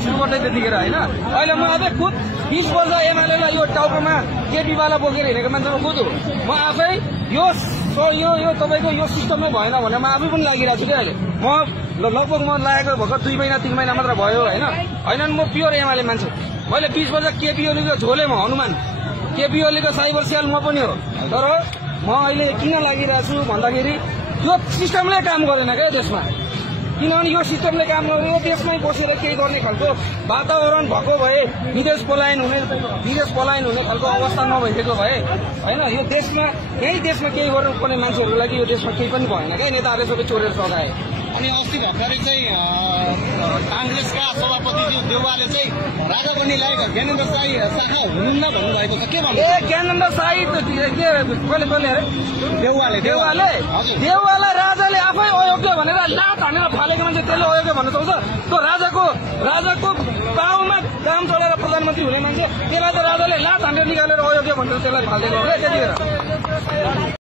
बस्नुपर्छ त्यतिखेर होइन। अहिले म आफै खुद 20 वर्ष एमालेलाई यो टाउकोमा केपीवाला बोकेर हिँडेको मान्छे खुद हो। म आफै यो तपाईँको यो सिस्टमै भएन भने म आफै पनि लागिरहेको छु क्या अहिले। म लगभग म लागेको भर्खर 2 महिना 3 महिना मात्र भयो होइन। होइन म प्योर एमाले मान्छे। मैले 20 वर्ष केपी ओलीको झोले म हनुमान, केपी ओलीको साइबर स्याल म पनि हो। तर म अहिले किन लागिरहेको छु भन्दाखेरि यो सिस्टमले काम गरेन क्या देशमा। किनभने यो सिस्टमले काम गर्यो, यो देशमै बसेर केही गर्ने खालको वातावरण भएको भए विदेश पलायन हुने खालको अवस्था नभइसकेको भए होइन। यो देशमा यही देशमा केही गर्नुपर्ने मान्छेहरूको लागि यो देशमा केही पनि भएन क्या। नेताहरूले सबै चोरेर सघाए। अनि अस्ति भर्खरै चाहिँ कांग्रेसका सभापति देउवाले चाहिँ राजा बन्नेलाई ज्ञानेन्द्र साई शाखा हुनुहुन्न भन्नुभएको छ, के भन्नु? ज्ञानेन्द्र साई त कसले अरे देउवालाई राजाले आफै अयोग्य भनेर लात हानेर फालेको मान्छे त्यसले अयोग्य भन्न सक्छ? त्यो राजाको पाउमा काम चलेर प्रधानमन्त्री हुने मान्छे त्यसलाई त राजाले लात हानेर निकालेर अयोग्य भनेर त्यसलाई फालिदिएको हो क्या त्यतिखेर।